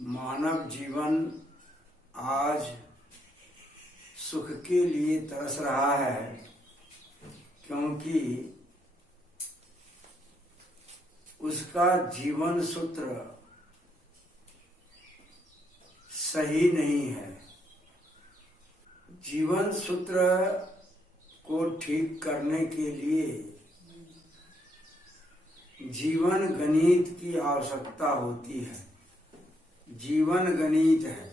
मानव जीवन आज सुख के लिए तरस रहा है, क्योंकि उसका जीवन सूत्र सही नहीं है। जीवन सूत्र को ठीक करने के लिए जीवन गणित की आवश्यकता होती है। जीवन गणित है।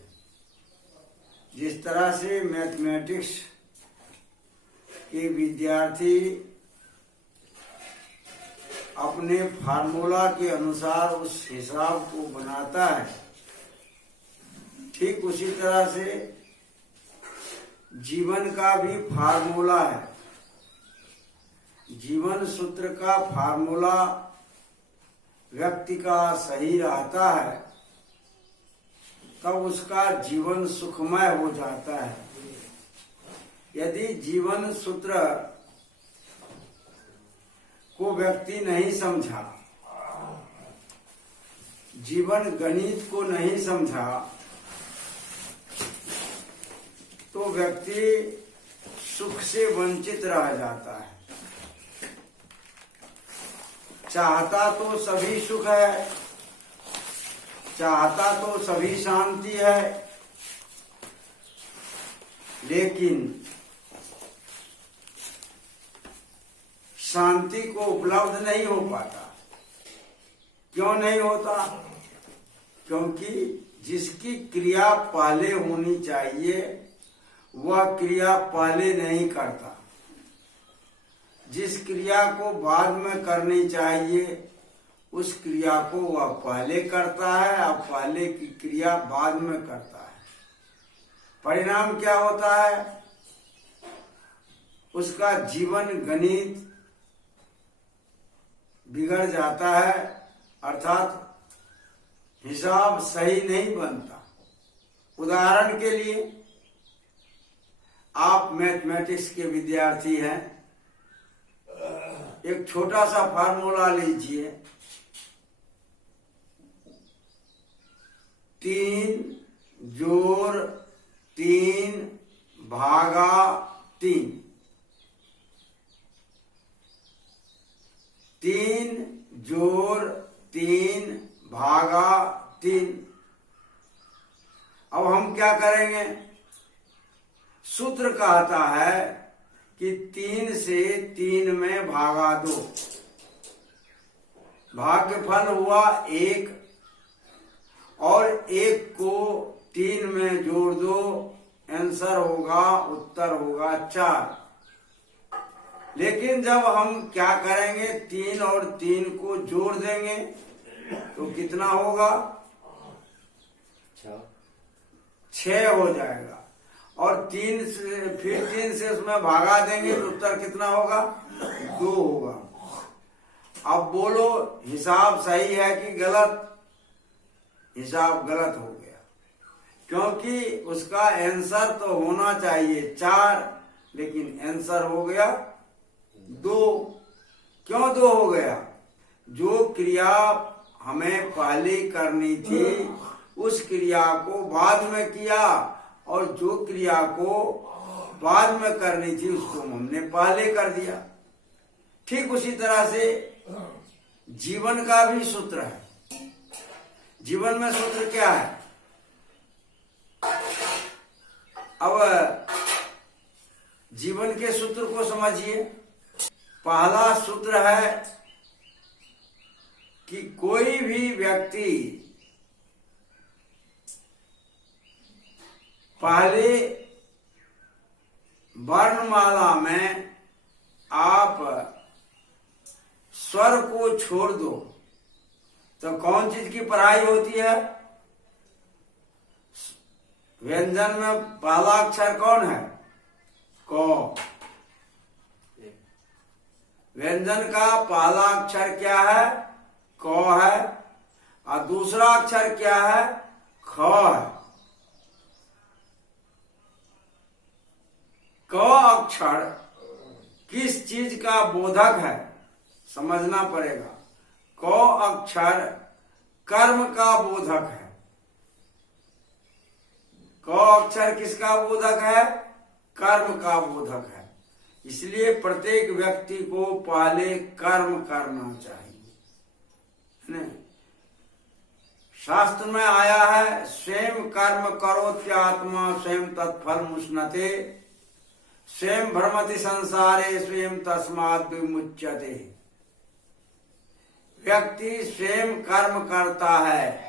जिस तरह से मैथमेटिक्स के विद्यार्थी अपने फार्मूला के अनुसार उस हिसाब को बनाता है, ठीक उसी तरह से जीवन का भी फार्मूला है। जीवन सूत्र का फार्मूला व्यक्ति का सही रहता है, तब उसका जीवन सुखमय हो जाता है। यदि जीवन सूत्र को व्यक्ति नहीं समझा, जीवन गणित को नहीं समझा, तो व्यक्ति सुख से वंचित रह जाता है। चाहता तो सभी सुख है, चाहता तो सभी शांति है, लेकिन शांति को उपलब्ध नहीं हो पाता। क्यों नहीं होता? क्योंकि जिसकी क्रिया पहले होनी चाहिए वह क्रिया पहले नहीं करता। जिस क्रिया को बाद में करनी चाहिए उस क्रिया को वह पहले करता है और पहले की क्रिया बाद में करता है। परिणाम क्या होता है? उसका जीवन गणित बिगड़ जाता है, अर्थात हिसाब सही नहीं बनता। उदाहरण के लिए, आप मैथमेटिक्स के विद्यार्थी हैं, एक छोटा सा फार्मूला लीजिए। 3 जोड़ 3 भागा 3। 3 जोड़ 3 भागा 3। अब हम क्या करेंगे? सूत्र कहता है कि 3 से 3 में भागा 2। भाग्यफल हुआ 1, और 1 को 3 में जोड़ दो, आंसर होगा, उत्तर होगा 4। लेकिन जब हम क्या करेंगे, 3 और 3 को जोड़ देंगे तो कितना होगा? 6 हो जाएगा। और 3 से फिर 3 से उसमें भागा देंगे तो उत्तर कितना होगा? 2 होगा। अब बोलो, हिसाब सही है कि गलत? हिसाब गलत हो गया, क्योंकि उसका आंसर तो होना चाहिए 4, लेकिन आंसर हो गया 2। क्यों 2 हो गया? जो क्रिया हमें पहले करनी थी उस क्रिया को बाद में किया, और जो क्रिया को बाद में करनी थी उसको हमने पहले कर दिया। ठीक उसी तरह से जीवन का भी सूत्र है। जीवन में सूत्र क्या है? अब जीवन के सूत्र को समझिए। पहला सूत्र है कि कोई भी व्यक्ति पहले वर्णमाला में आप स्वर को छोड़ दो तो कौन चीज की पढ़ाई होती है? व्यंजन में पहला अक्षर कौन है? क। व्यंजन का पहला अक्षर क्या है? क है। और दूसरा अक्षर क्या है? ख है। क अक्षर किस चीज का बोधक है? समझना पड़ेगा। क अक्षर कर्म का बोधक है। क अक्षर किसका बोधक है? कर्म का बोधक है। इसलिए प्रत्येक व्यक्ति को पहले कर्म करना चाहिए, नहीं? शास्त्र में आया है, स्वयं कर्म करो त्यात्मा स्वयं तत्फल मुष्णते, स्वयं भ्रमति संसारे स्वयं तस्मात् विमुच्यते। व्यक्ति स्वयं कर्म करता है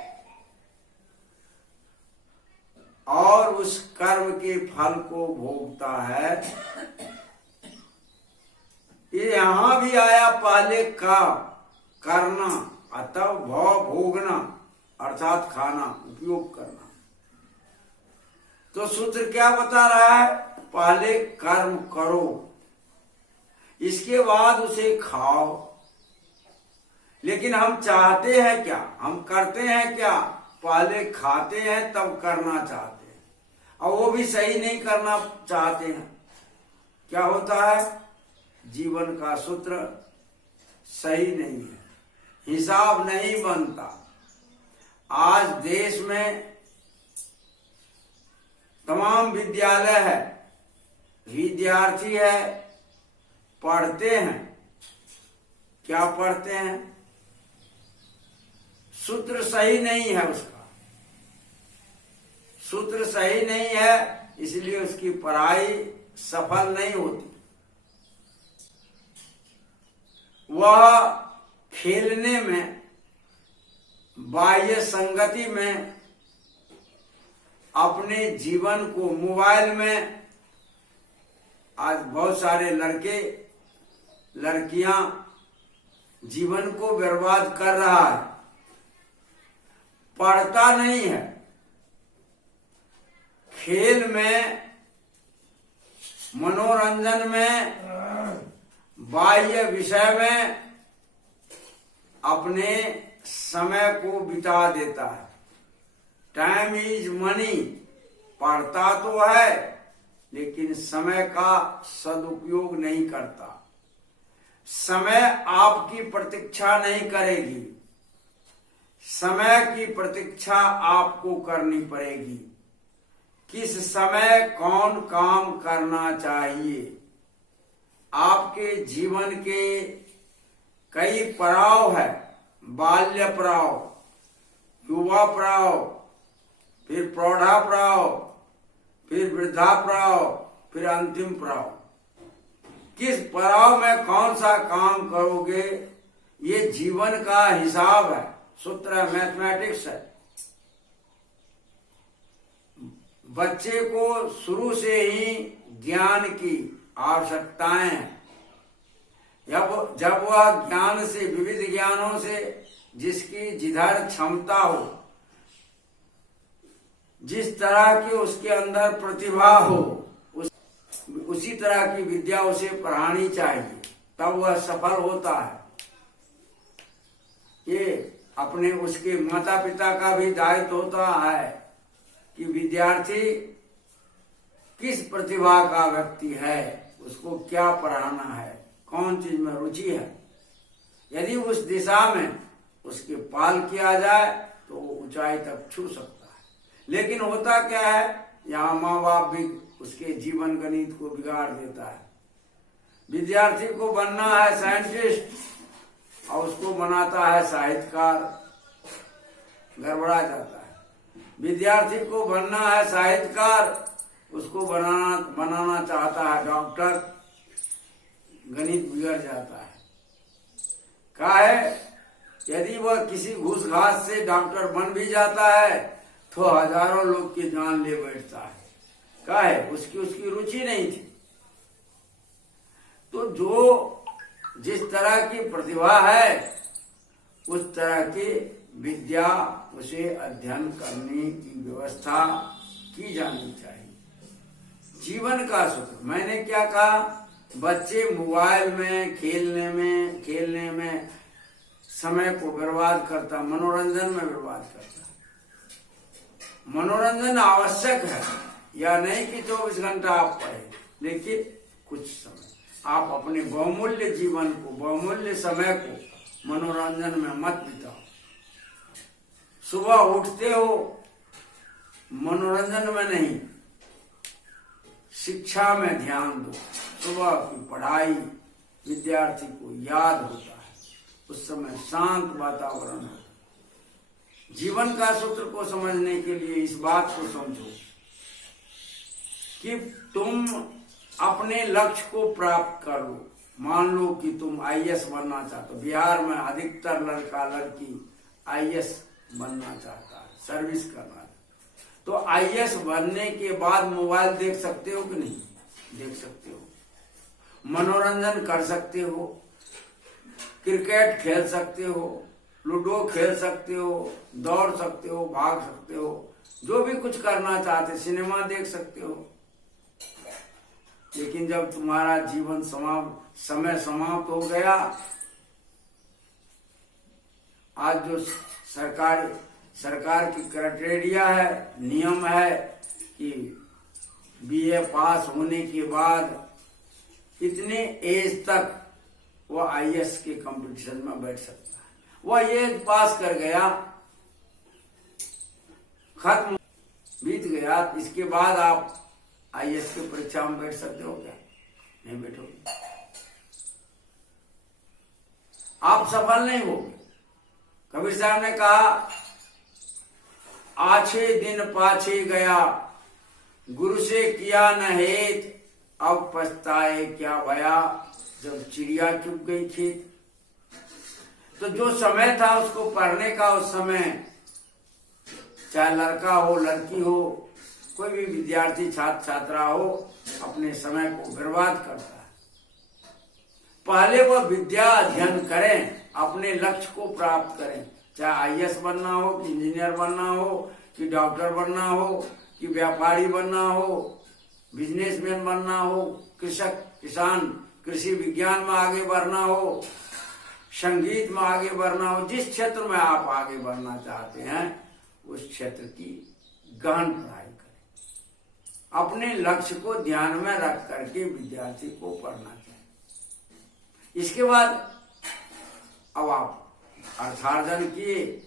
और उस कर्म के फल को भोगता है। ये यहां भी आया, पहले का करना अतः भव भोगना, अर्थात खाना, उपयोग करना। तो सूत्र क्या बता रहा है? पहले कर्म करो, इसके बाद उसे खाओ। लेकिन हम चाहते हैं क्या? हम करते हैं क्या? पहले खाते हैं तब करना चाहते हैं, और वो भी सही नहीं करना चाहते हैं। क्या होता है? जीवन का सूत्र सही नहीं है, हिसाब नहीं बनता। आज देश में तमाम विद्यालय है, विद्यार्थी है, पढ़ते हैं। क्या पढ़ते हैं? सूत्र सही नहीं है, उसका सूत्र सही नहीं है, इसलिए उसकी पढ़ाई सफल नहीं होती। वह खेलने में, बाह्य संगति में, अपने जीवन को, मोबाइल में, आज बहुत सारे लड़के लड़कियां जीवन को बर्बाद कर रहा है, पढ़ता नहीं है। खेल में, मनोरंजन में, बाह्य विषय में अपने समय को बिता देता है। टाइम इज मनी, पढ़ता तो है लेकिन समय का सदुपयोग नहीं करता। समय आपकी प्रतीक्षा नहीं करेगी, समय की प्रतीक्षा आपको करनी पड़ेगी। किस समय कौन काम करना चाहिए? आपके जीवन के कई पड़ाव है, बाल्य पड़ाव, युवा पड़ाव, फिर प्रौढ़ा पड़ाव, फिर वृद्धा पड़ाव, फिर अंतिम पड़ाव। किस पड़ाव में कौन सा काम करोगे, ये जीवन का हिसाब है, सूत्र है, मैथमेटिक्स है। बच्चे को शुरू से ही ज्ञान की आवश्यकताएं हैं। जब वह ज्ञान से, विविध ज्ञानों से, जिसकी जिधर क्षमता हो, जिस तरह की उसके अंदर प्रतिभा हो, उसी तरह की विद्या उसे पढ़ानी चाहिए, तब वह सफल होता है। ये अपने उसके माता पिता का भी दायित्व होता है कि विद्यार्थी किस प्रतिभा का व्यक्ति है, उसको क्या पढ़ाना है, कौन चीज में रुचि है। यदि उस दिशा में उसके पाल किया जाए तो वो ऊंचाई तक छू सकता है। लेकिन होता क्या है, यहाँ माँ बाप भी उसके जीवन गणित को बिगाड़ देता है। विद्यार्थी को बनना है साइंटिस्ट और उसको बनाता है साहित्यकार, गड़बड़ा जाता है। विद्यार्थी को बनना है साहित्यकार, उसको बनाना चाहता है डॉक्टर, गणित बिगड़ जाता है। काहे? यदि वह किसी घूस घास से डॉक्टर बन भी जाता है तो हजारों लोग की जान ले बैठता है। काहे? उसकी रुचि नहीं थी। तो जो जिस तरह की प्रतिभा है उस तरह की विद्या उसे अध्ययन करने की व्यवस्था की जानी चाहिए। जीवन का सुख, मैंने क्या कहा, बच्चे मोबाइल में खेलने में समय को बर्बाद करता, मनोरंजन में बर्बाद करता। मनोरंजन आवश्यक है, या नहीं कि 24 घंटा आप पढ़े, लेकिन कुछ समय आप अपने बहुमूल्य जीवन को, बहुमूल्य समय को मनोरंजन में मत बिताओ। सुबह उठते हो मनोरंजन में नहीं, शिक्षा में ध्यान दो। सुबह की पढ़ाई विद्यार्थी को याद होता है, उस समय शांत वातावरण है। जीवन का सूत्र को समझने के लिए इस बात को समझो कि तुम अपने लक्ष्य को प्राप्त करो। मान लो कि तुम आईएएस बनना चाहते हो। बिहार में अधिकतर लड़का लड़की आईएएस बनना चाहता है, सर्विस करना है। तो आईएएस बनने के बाद मोबाइल देख सकते हो कि नहीं? देख सकते हो। मनोरंजन कर सकते हो, क्रिकेट खेल सकते हो, लूडो खेल सकते हो, दौड़ सकते हो, भाग सकते हो, जो भी कुछ करना चाहते, सिनेमा देख सकते हो। लेकिन जब तुम्हारा जीवन समय समाप्त हो गया, आज जो सरकार की क्राइटेरिया है, नियम है कि बीए पास होने के बाद इतने एज तक वो आईएएस के कंपटीशन में बैठ सकता है। वह एज पास कर गया, खत्म, बीत गया, इसके बाद आप आईएएस की परीक्षा में बैठ सकते हो क्या? नहीं बैठोगे, आप सफल नहीं होगे। कबीर साहब ने कहा, आछे दिन पाछे गया, गुरु से किया न हेत, अब पछताए क्या भया, जब चिड़िया चुग गई खेत। तो जो समय था उसको पढ़ने का, उस समय चाहे लड़का हो लड़की हो, कोई भी विद्यार्थी छात्र छात्रा हो, अपने समय को बर्बाद करता है। पहले वह विद्या अध्ययन करें, अपने लक्ष्य को प्राप्त करें। चाहे आईएएस बनना हो, कि इंजीनियर बनना हो, कि डॉक्टर बनना हो, कि व्यापारी बनना हो, बिजनेसमैन बनना हो, कृषक किसान कृषि विज्ञान में आगे बढ़ना हो, संगीत में आगे बढ़ना हो, जिस क्षेत्र में आप आगे बढ़ना चाहते हैं उस क्षेत्र की गहन पढ़ाई करें। अपने लक्ष्य को ध्यान में रख करके विद्यार्थी को पढ़ना चाहिए। इसके बाद अब आप अर्थार्जन किए,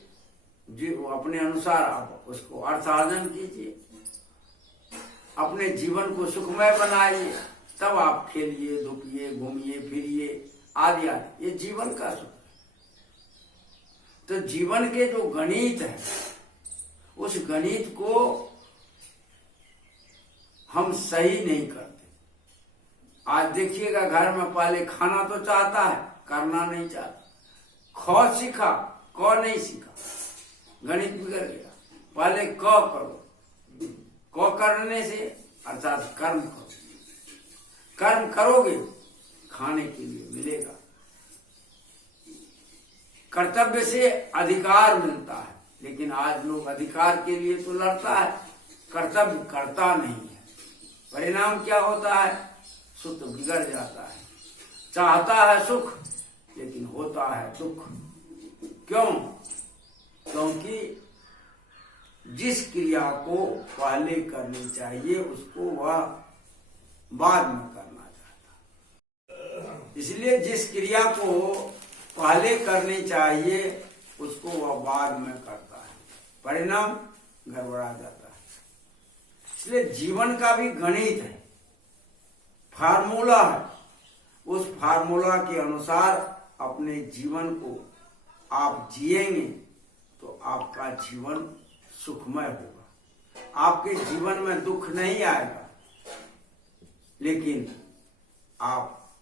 जो अपने अनुसार आप उसको अर्थार्जन कीजिए, अपने जीवन को सुखमय बनाइए, तब आप खेलिए, धूपिए, घूमिए फिरिए आदि आदि। ये जीवन का सुख। तो जीवन के जो गणित है, उस गणित को हम सही नहीं करते। आज देखिएगा, घर में पहले खाना तो चाहता है, करना नहीं चाहता। ख सीखा, क नहीं सीखा, गणित बिगड़ गया। पहले क करो, क करने से अर्थात कर्म करो, कर्म करोगे खाने के लिए मिलेगा। कर्तव्य से अधिकार मिलता है, लेकिन आज लोग अधिकार के लिए तो लड़ता है, कर्तव्य करता नहीं है। परिणाम क्या होता है? सुख बिगड़ जाता है। चाहता है सुख, लेकिन होता है दुख। क्यों? क्योंकि जिस क्रिया को पहले करनी चाहिए उसको वह बाद में करना चाहता। इसलिए जिस क्रिया को पहले करनी चाहिए उसको वह बाद में करता है, परिणाम गड़बड़ा जाता है। इसलिए जीवन का भी गणित है, फार्मूला है। उस फार्मूला के अनुसार अपने जीवन को आप जिएंगे तो आपका जीवन सुखमय होगा। आपके जीवन में दुख नहीं आएगा, लेकिन आप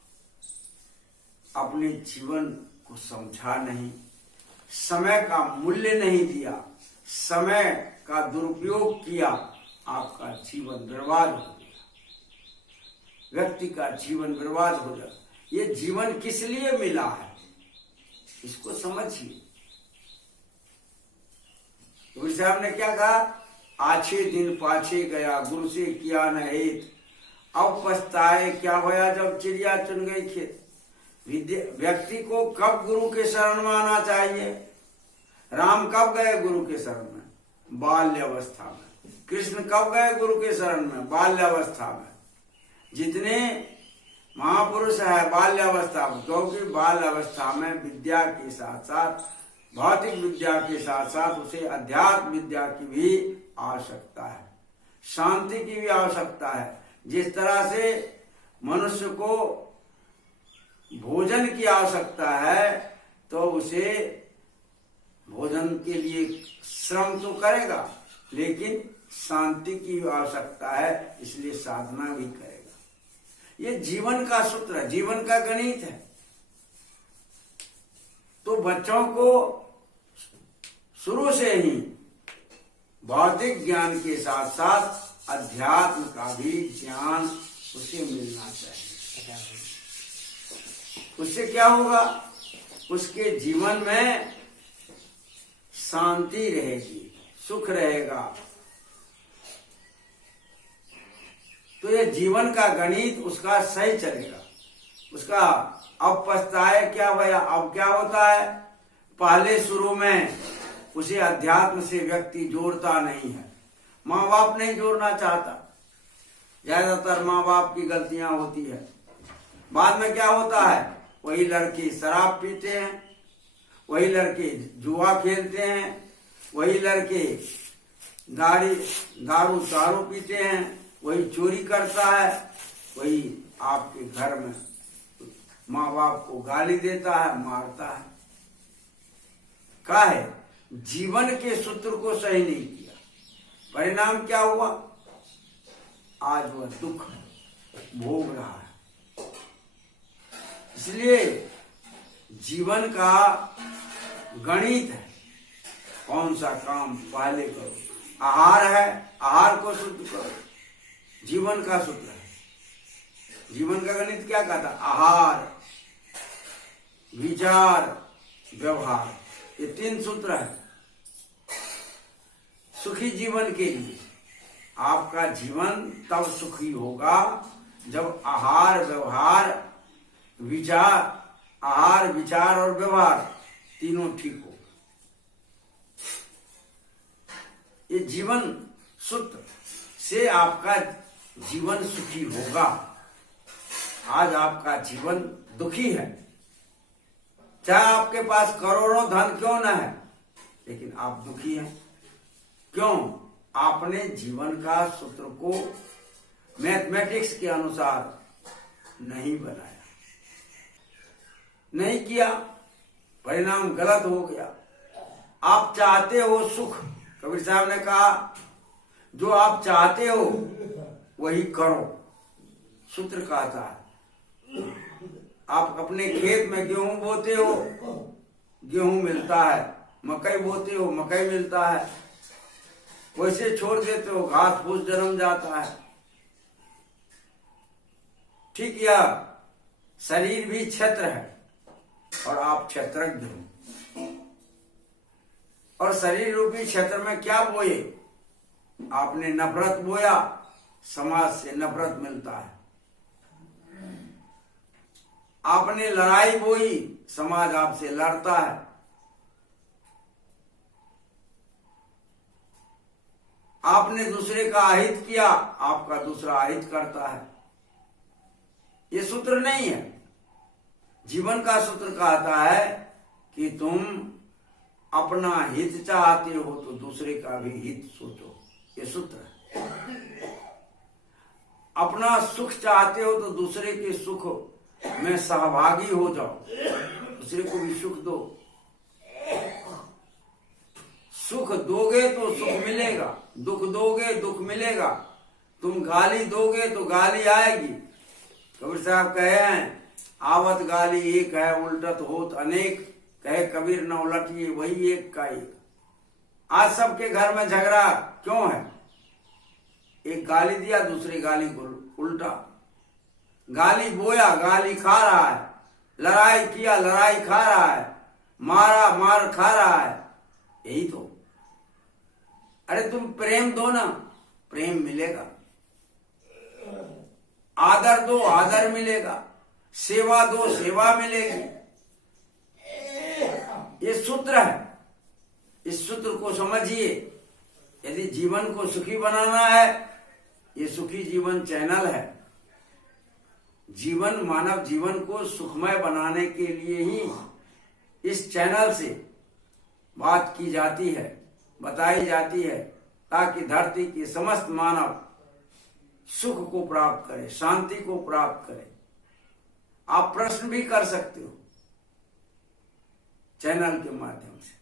अपने जीवन को समझा नहीं, समय का मूल्य नहीं दिया, समय का दुरुपयोग किया, आपका जीवन बर्बाद हो गया। व्यक्ति का जीवन बर्बाद हो जाए। ये जीवन किस लिए मिला है, इसको समझिए। गुरु साहब ने क्या कहा? आछे दिन पाछे गया, गुरु से किया न हेत, अब पछताए क्या होया, जब चिड़िया चुन गई खेत। व्यक्ति को कब गुरु के शरण में आना चाहिए? राम कब गए गुरु के शरण में? बाल्यावस्था में। कृष्ण कब गए गुरु के शरण में? बाल्यावस्था में। जितने महापुरुष है बाल्यावस्था में, क्योंकि बाल्यावस्था में विद्या के साथ साथ भौतिक विद्या के साथ साथ उसे अध्यात्म विद्या की भी आवश्यकता है, शांति की भी आवश्यकता है। जिस तरह से मनुष्य को भोजन की आवश्यकता है तो उसे भोजन के लिए श्रम तो करेगा, लेकिन शांति की आवश्यकता है, इसलिए साधना भी करेगा। ये जीवन का सूत्र है, जीवन का गणित है। तो बच्चों को शुरू से ही भौतिक ज्ञान के साथ साथ अध्यात्म का भी ज्ञान उसे मिलना चाहिए। उससे क्या होगा? उसके जीवन में शांति रहेगी, सुख रहेगा। तो ये जीवन का गणित उसका सही चलेगा। उसका अब पछताए क्या भैया, अब क्या होता है? पहले शुरू में उसे अध्यात्म से व्यक्ति जोड़ता नहीं है, माँ बाप नहीं जोड़ना चाहता, ज्यादातर माँ बाप की गलतियां होती है। बाद में क्या होता है? वही लड़के शराब पीते हैं, वही लड़के जुआ खेलते हैं, वही लड़के दारू पीते हैं, वही चोरी करता है, वही आपके घर में माँ बाप को गाली देता है, मारता है। क्या है? जीवन के सूत्र को सही नहीं किया, परिणाम क्या हुआ? आज वह दुख भोग रहा है। इसलिए जीवन का गणित है, कौन सा काम पहले करो। आहार है, आहार को शुद्ध करो, जीवन का सूत्र है। जीवन का गणित क्या कहता? आहार, विचार, व्यवहार, ये 3 सूत्र है सुखी जीवन के लिए। आपका जीवन तब सुखी होगा जब आहार, व्यवहार, विचार और व्यवहार तीनों ठीक हो। ये जीवन सूत्र से आपका जीवन सुखी होगा। आज आपका जीवन दुखी है, चाहे आपके पास करोड़ों धन क्यों न है, लेकिन आप दुखी हैं। क्यों? आपने जीवन का सूत्र को मैथमेटिक्स के अनुसार नहीं बनाया, नहीं किया, परिणाम गलत हो गया। आप चाहते हो सुख, कबीर साहब ने कहा जो आप चाहते हो वही करो, सूत्र कहता है। आप अपने खेत में गेहूं बोते हो, गेहूं मिलता है, मकई बोते हो, मकई मिलता है, वैसे छोड़ देते हो, घास फूस जन्म जाता है। ठीक, या शरीर भी क्षेत्र है और आप क्षेत्रज्ञ हो। और शरीर रूपी क्षेत्र में क्या बोए? आपने नफरत बोया, समाज से नफरत मिलता है। आपने लड़ाई बोई, समाज आपसे लड़ता है। आपने दूसरे का अहित किया, आपका दूसरा अहित करता है। ये सूत्र नहीं है। जीवन का सूत्र कहता है कि तुम अपना हित चाहते हो तो दूसरे का भी हित सोचो, ये सूत्र है। अपना सुख चाहते हो तो दूसरे के सुख में सहभागी हो जाओ, दूसरे को भी सुख दो। सुख दोगे तो सुख मिलेगा, दुख दोगे दुख मिलेगा। तुम गाली दोगे तो गाली आएगी। कबीर साहब कहे हैं, आवत गाली एक है, उल्टत होत अनेक, कहे कबीर न उलटिए वही एक का एक। आज सबके घर में झगड़ा क्यों है? एक गाली दिया, दूसरी गाली को उल्टा, गाली बोया, गाली खा रहा है, लड़ाई किया, लड़ाई खा रहा है, मारा, मार खा रहा है। यही तो। अरे तुम प्रेम दो ना, प्रेम मिलेगा। आदर दो, आदर मिलेगा। सेवा दो, सेवा मिलेगी। ये सूत्र है, इस सूत्र को समझिए। यदि जीवन को सुखी बनाना है, ये सुखी जीवन चैनल है। जीवन, मानव जीवन को सुखमय बनाने के लिए ही इस चैनल से बात की जाती है, बताई जाती है, ताकि धरती की समस्त मानव सुख को प्राप्त करे, शांति को प्राप्त करे। आप प्रश्न भी कर सकते हो चैनल के माध्यम से।